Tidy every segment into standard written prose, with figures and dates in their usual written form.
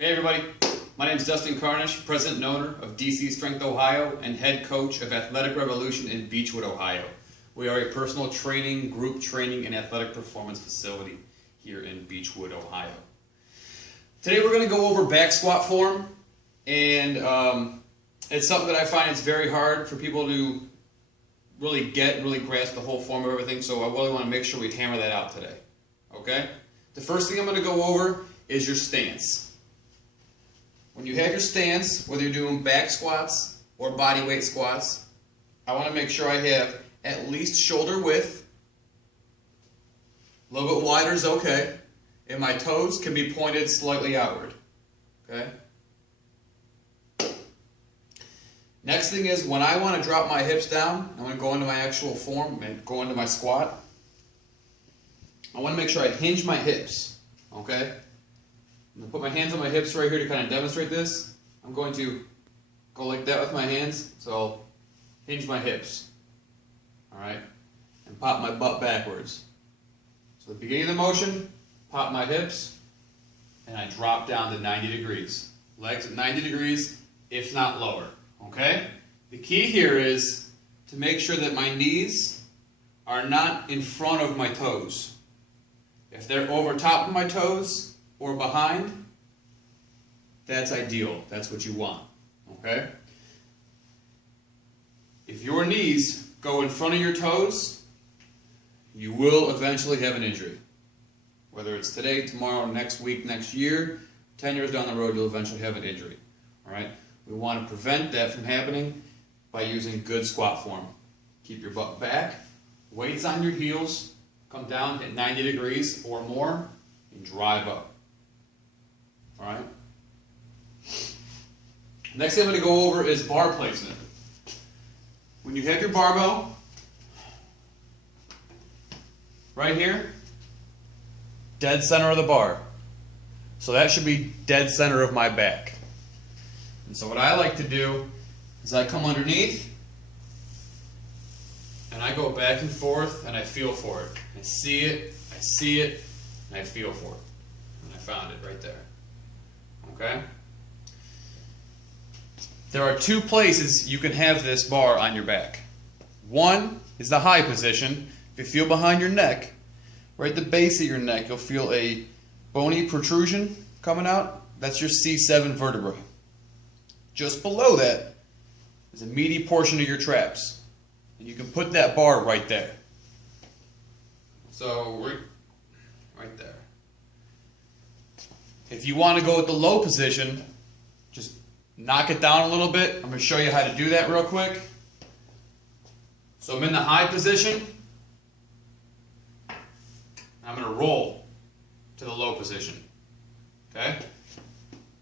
Hey everybody, my name is Dustin Carnish, President and owner of DC Strength Ohio and head coach of Athletic Revolution in Beachwood, Ohio. We are a personal training, group training, and athletic performance facility here in Beachwood, Ohio. Today we're going to go over back squat form, and it's something that I find it's very hard for people to really grasp the whole form of everything, so I really want to make sure we hammer that out today. Okay? The first thing I'm going to go over is your stance. When you have your stance, whether you're doing back squats or body weight squats, I want to make sure I have at least shoulder width. A little bit wider is okay. And my toes can be pointed slightly outward. Okay? Next thing is, when I want to drop my hips down, I want to go into my actual form and go into my squat, I want to make sure I hinge my hips. Okay? I'm going to put my hands on my hips right here to kind of demonstrate this. I'm going to go like that with my hands, so I'll hinge my hips. Alright? And pop my butt backwards. So at the beginning of the motion, pop my hips, and I drop down to 90 degrees. Legs at 90 degrees, if not lower. Okay? The key here is to make sure that my knees are not in front of my toes. If they're over top of my toes or behind, that's ideal. That's what you want. Okay? If your knees go in front of your toes, you will eventually have an injury. Whether it's today, tomorrow, next week, next year, 10 years down the road, you'll eventually have an injury. Alright? We want to prevent that from happening by using good squat form. Keep your butt back, weights on your heels, come down at 90 degrees or more, and drive up. Alright? Next thing I'm going to go over is bar placement. When you have your barbell, right here, dead center of the bar. So that should be dead center of my back. And so what I like to do is I come underneath, and I go back and forth, and I feel for it. I see it, and I feel for it. And I found it right there. Okay? There are two places you can have this bar on your back. One is the high position. If you feel behind your neck, right at the base of your neck, you'll feel a bony protrusion coming out. That's your C7 vertebra. Just below that is a meaty portion of your traps. And you can put that bar right there. So, right there. If you want to go with the low position, just knock it down a little bit. I'm going to show you how to do that real quick. So I'm in the high position. I'm going to roll to the low position. Okay?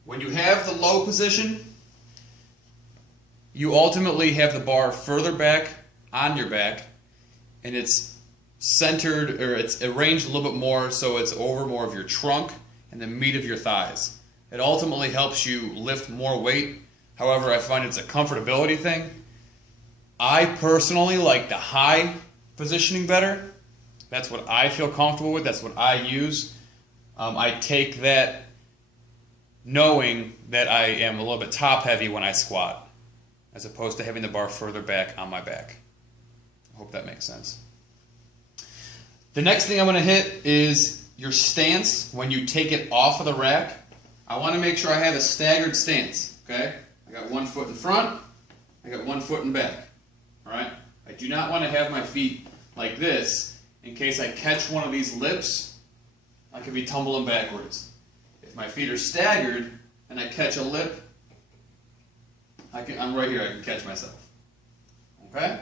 When you have the low position, you ultimately have the bar further back on your back, and it's centered, or it's arranged a little bit more so it's over more of your trunk and the meat of your thighs. It ultimately helps you lift more weight. However, I find it's a comfortability thing. I personally like the high positioning better. That's what I feel comfortable with. That's what I use. I take that knowing that I am a little bit top heavy when I squat, as opposed to having the bar further back on my back. I hope that makes sense. The next thing I'm going to hit is your stance when you take it off of the rack. I want to make sure I have a staggered stance. Okay? I got one foot in front, I got one foot in back. Alright? I do not want to have my feet like this in case I catch one of these lips. I could be tumbling backwards. If my feet are staggered and I catch a lip, I'm right here, I can catch myself. Okay?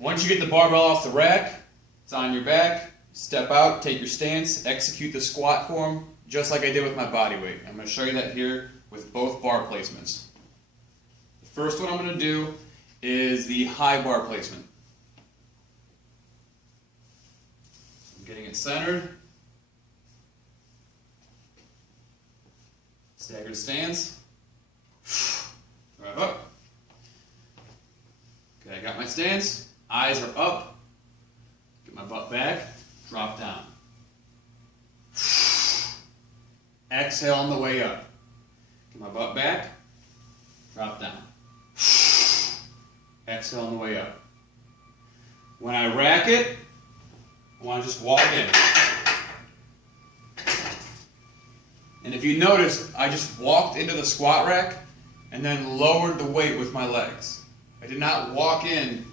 Once you get the barbell off the rack, it's on your back, step out, take your stance, execute the squat form, just like I did with my body weight. I'm going to show you that here with both bar placements. The first one I'm going to do is the high bar placement. I'm getting it centered. Staggered stance. Drive up. Okay, I got my stance. Eyes are up. Get my butt back. Drop down. Exhale on the way up. Get my butt back. Drop down. Exhale on the way up. When I rack it, I want to just walk in. And if you notice, I just walked into the squat rack and then lowered the weight with my legs. I did not walk in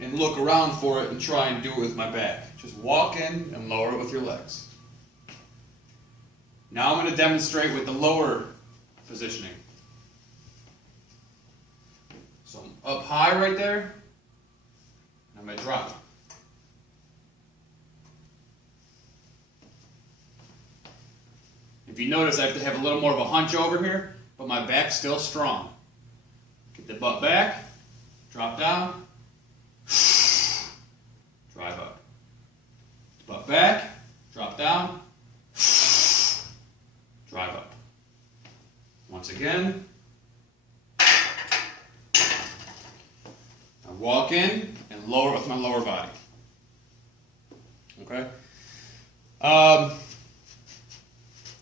and look around for it and try and do it with my back. Just walk in and lower it with your legs. Now I'm going to demonstrate with the lower positioning. So I'm up high right there, and I'm going to drop. If you notice, I have to have a little more of a hunch over here, but my back's still strong. Get the butt back, drop down, drive up. Butt back, drop down, drive up. Once again, I walk in and lower with my lower body. Okay?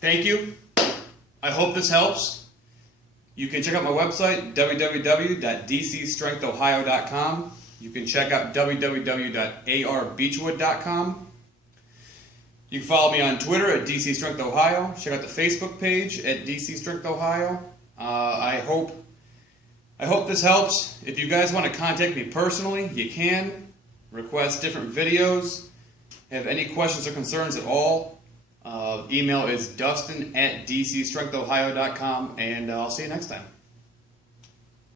Thank you. I hope this helps. You can check out my website, www.dcstrengthohio.com. You can check out www.arbeachwood.com. You can follow me on Twitter at DC Strength Ohio. Check out the Facebook page at DC Strength Ohio. I hope this helps. If you guys want to contact me personally, you can. Request different videos. Have any questions or concerns at all, email is dustin@dcstrengthohio.com, and I'll see you next time.